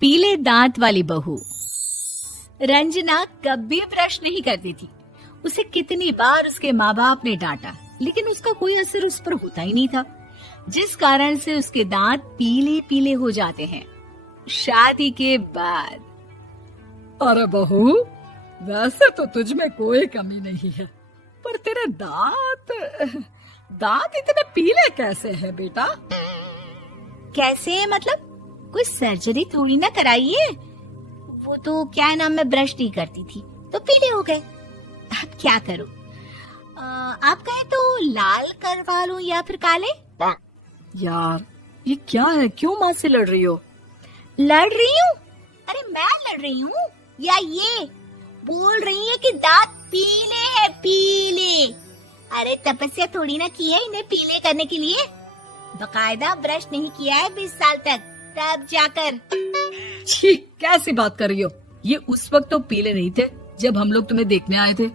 पीले दांत वाली बहू। रंजना कभी ब्रश नहीं करती थी। उसे कितनी बार उसके माँ बाप ने डांटा, लेकिन उसका कोई असर उस पर होता ही नहीं था, जिस कारण से उसके दांत पीले पीले हो जाते हैं। शादी के बाद। अरे बहू, वैसे तो तुझ में कोई कमी नहीं है, पर तेरे दांत इतने पीले कैसे हैं बेटा? कैसे मतलब? कोई सर्जरी थोड़ी ना कराइए। वो तो क्या नाम, मैं ब्रश नहीं करती थी तो पीले हो गए। अब क्या करूं? आप कहें तो लाल करवा लूं या फिर काले? यार ये क्या है, क्यों माँ से लड़ रही हो? लड़ रही हूँ? अरे मैं लड़ रही हूँ या ये बोल रही है कि दांत पीले हैं, पीले। अरे तपस्या थोड़ी ना की है इन्हें पीले करने के लिए। बकायदा ब्रश नहीं किया है 20 साल तक, तब जाकर। छी, कैसी बात कर रही हो? ये उस वक्त तो पीले नहीं थे जब हम लोग तुम्हें देखने आए थे।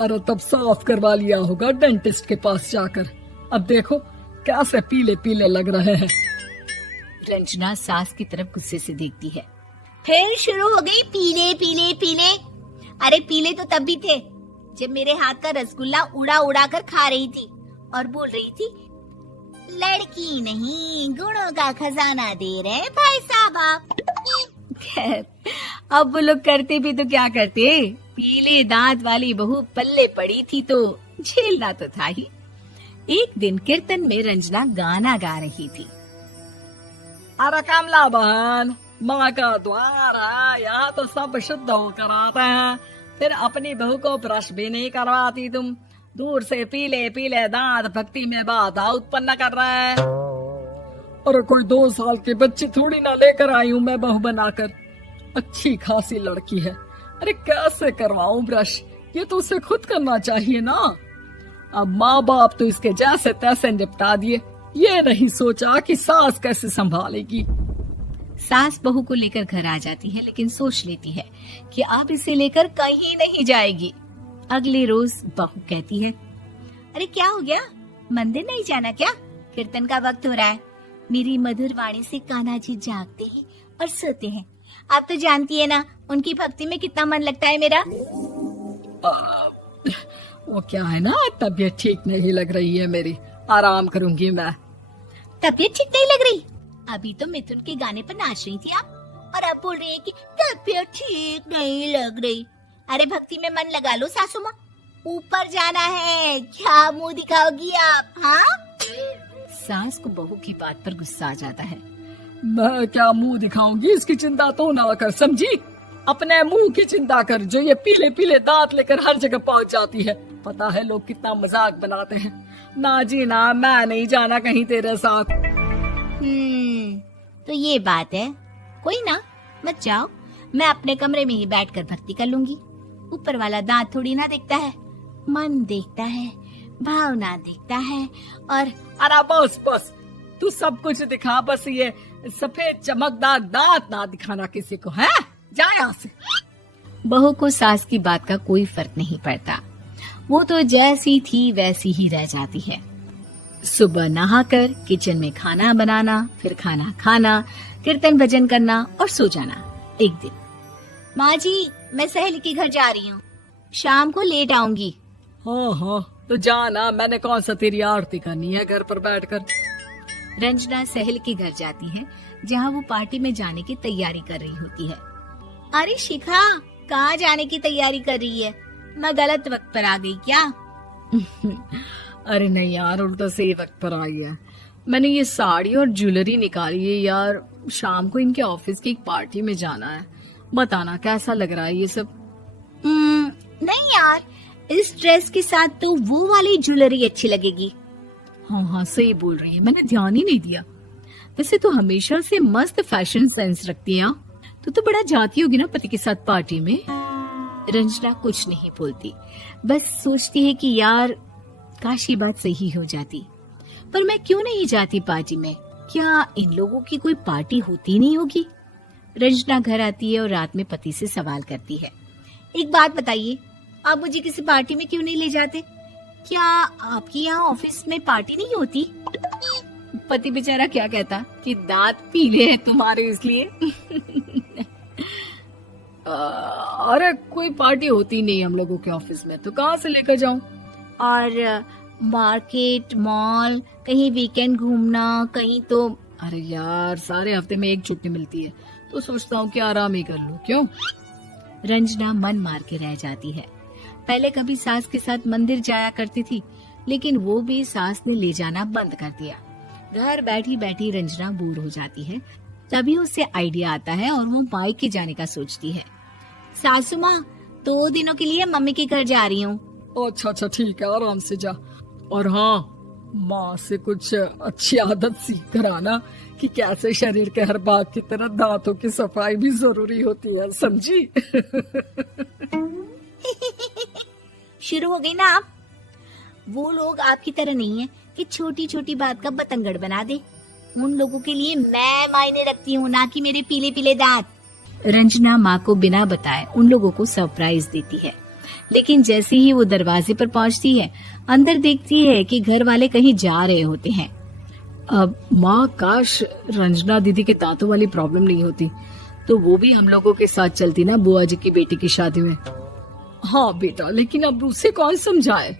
अरे तब साफ करवा लिया होगा डेंटिस्ट के पास जाकर। अब देखो कैसे पीले पीले लग रहे हैं। रंजना सास की तरफ गुस्से से देखती है। फिर शुरू हो गई पीले पीले पीले। अरे पीले तो तब भी थे जब मेरे हाथ का रसगुल्ला उड़ा उड़ा कर खा रही थी और बोल रही थी, लड़की नहीं गुणों का खजाना दे रहे भाई साहब आप। खैर, अब वो लोग करते भी तो क्या करते, पीले दांत वाली बहू पल्ले पड़ी थी तो झेलना तो था ही। एक दिन कीर्तन में रंजना गाना गा रही थी। अरे कमला बहन, माँ का द्वार है, यहाँ तो सब शुद्ध होकर आते हैं, फिर अपनी बहू को ब्रश भी नहीं करवाती तुम। दूर से पीले पीले दांत भक्ति में बाधा उत्पन्न कर रहे हैं। अरे कोई 2 साल की बच्ची थोड़ी ना लेकर आई हूँ मैं बहू बनाकर। अच्छी खासी लड़की है, अरे कैसे करवाऊं ब्रश? ये तो उसे खुद करना चाहिए ना। अब माँ बाप तो इसके जैसे तैसे निपटा दिए, ये नहीं सोचा कि सास कैसे संभालेगी। सास बहू को लेकर घर आ जाती है, लेकिन सोच लेती है कि अब इसे लेकर कहीं नहीं जाएगी। अगले रोज बहू कहती है, अरे क्या हो गया, मंदिर नहीं जाना क्या? कीर्तन का वक्त हो रहा है। मेरी मधुर वाणी से कान्हा जी जागते हैं और सोते हैं। आप तो जानती है ना उनकी भक्ति में कितना मन लगता है मेरा। वो क्या है ना, तबीयत ठीक नहीं लग रही है मेरी, आराम करूंगी मैं। तबीयत ठीक नहीं लग रही? अभी तो मिथुन के गाने पर नाच रही थी आप, और अब बोल रही है कि तबीयत ठीक नहीं लग रही। अरे भक्ति में मन लगा लो सासू माँ, ऊपर जाना है, क्या मुंह दिखाओगी आप? हाँ? सास को बहू की बात पर गुस्सा आ जाता है। मैं क्या मुंह दिखाऊंगी, इसकी चिंता तो ना कर, समझी? अपने मुंह की चिंता कर, जो ये पीले पीले दांत लेकर हर जगह पहुंच जाती है। पता है लोग कितना मजाक बनाते हैं। ना जी ना, मैं नहीं जाना कहीं तेरे साथ। तो ये बात है, कोई ना, मत जाओ, मैं अपने कमरे में ही बैठकर भक्ति कर लूंगी। ऊपर वाला दांत थोड़ी ना देखता है, मन देखता है, भावना देखता है। और अरे बस बस, तू सब कुछ दिखा, बस ये सफेद चमकदार दांत ना दिखाना किसी को, है? जा यहाँ से। बहू को सास की बात का कोई फर्क नहीं पड़ता, वो तो जैसी थी वैसी ही रह जाती है। सुबह नहाकर किचन में खाना बनाना, फिर खाना खाना, कीर्तन भजन करना और सो जाना। एक दिन, माँ जी मैं सहेली के घर जा रही हूँ, शाम को लेट आऊंगी। हाँ हाँ तो जाना, मैंने कौन सा तेरी आरती करनी है घर पर बैठकर। रंजना सहेली के घर जाती है, जहाँ वो पार्टी में जाने की तैयारी कर रही होती है। अरे शिखा, कहाँ जाने की तैयारी कर रही है? मैं गलत वक्त पर आ गई क्या? अरे नहीं यार, उल्टा सही वक्त पर आई है। मैंने ये साड़ी और ज्वेलरी निकाली है यार, शाम को इनके ऑफिस की एक पार्टी में जाना है। बताना कैसा लग रहा है ये सब? नहीं यार, इस ड्रेस के साथ तो वो वाली ज्वेलरी अच्छी लगेगी। हाँ हाँ सही बोल रही है, मैंने ध्यान ही नहीं दिया। वैसे तो हमेशा से मस्त फैशन सेंस रखती है। तो बड़ा जाती होगी ना पति के साथ पार्टी में। रंजना कुछ नहीं बोलती, बस सोचती है कि यार काश ये बात सही हो जाती, पर मैं क्यों नहीं जाती पार्टी में? क्या इन लोगों की कोई पार्टी होती नहीं होगी? रंजना घर आती है और रात में पति से सवाल करती है, एक बात बताइए, आप मुझे किसी पार्टी में क्यों नहीं ले जाते? क्या आपकी यहाँ ऑफिस में पार्टी नहीं होती? पति बेचारा क्या कहता कि दांत पीले हैं तुम्हारे इसलिए। अरे कोई पार्टी होती नहीं हम लोगों के ऑफिस में, तो कहाँ से लेकर जाऊं? और मार्केट, मॉल, कहीं वीकेंड घूमना, कहीं तो। अरे यार, सारे हफ्ते में एक छुट्टी मिलती है, तो सोचता हूँ कि आराम ही कर लूं। क्यों? रंजना मन मार के रह जाती है। पहले कभी सास के साथ मंदिर जाया करती थी, लेकिन वो भी सास ने ले जाना बंद कर दिया। घर बैठी बैठी रंजना बोर हो जाती है। तभी उसे आइडिया आता है और वो मायके जाने का सोचती है। सासू माँ, 2 दिनों के लिए मम्मी के घर जा रही हूँ। अच्छा ठीक है, आराम से जा। और हाँ, माँ से कुछ अच्छी आदत सीख कर आना कि कैसे शरीर के हर भाग की तरह दांतों की सफाई भी जरूरी होती है, समझी? शुरू हो गई ना आप। वो लोग आपकी तरह नहीं है कि छोटी छोटी बात का बतंगड़ बना दे। उन लोगों के लिए मैं मायने रखती हूँ, ना कि मेरे पीले पीले दांत। रंजना माँ को बिना बताए उन लोगों को सरप्राइज देती है, लेकिन जैसे ही वो दरवाजे पर पहुँचती है, अंदर देखती है कि घर वाले कहीं जा रहे होते हैं। अब माँ, काश रंजना दीदी के दांतों वाली प्रॉब्लम नहीं होती, तो वो भी हम लोगों के साथ चलती ना बुआ जी की बेटी की शादी में। हाँ बेटा, लेकिन अब उसे कौन समझाए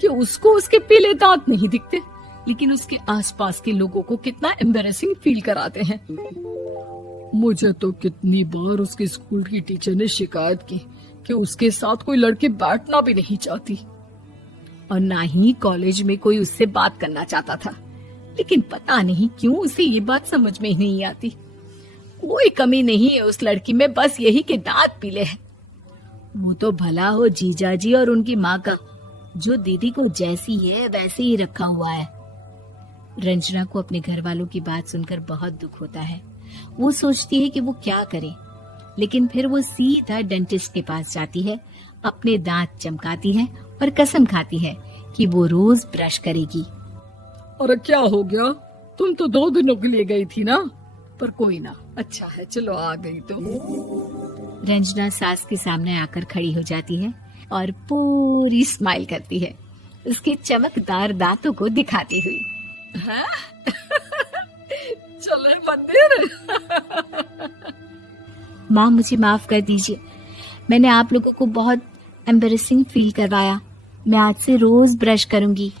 कि उसको उसके पीले दांत नहीं दिखते, लेकिन उसके आसपास के लोगों को कितना एम्बैरेसिंग फील कराते हैं। मुझे तो कितनी बार उसके स्कूल की टीचर ने शिकायत की कि उसके साथ कोई लड़की बैठना भी नहीं चाहती, और ना ही कॉलेज में कोई उससे बात करना चाहता था। लेकिन पता नहीं क्यों उसे ये बात समझ में ही नहीं आती। कोई कमी नहीं है उस लड़की में, बस यही कि दांत पीले हैं। वो तो भला हो जीजा जी और उनकी माँ का, जो दीदी को जैसी है वैसे ही रखा हुआ है। रंजना को अपने घर वालों की बात सुनकर बहुत दुख होता है। वो सोचती है कि वो क्या करे, लेकिन फिर वो सीधा डेंटिस्ट के पास जाती है, अपने दांत चमकाती है और कसम खाती है कि वो रोज ब्रश करेगी। अरे क्या हो गया? तुम तो 2 दिनों के लिए गई थी ना, पर कोई ना, अच्छा है, चलो आ गई तो। रंजना सास के सामने आकर खड़ी हो जाती है और पूरी स्माइल करती है, उसके चमकदार दांतों को दिखाती हुई। हैं? चले मंदिर। माँ, मुझे माफ कर दीजिए, मैंने आप लोगों को बहुत एम्बैरेसिंग फील करवाया। मैं आज से रोज ब्रश करूंगी।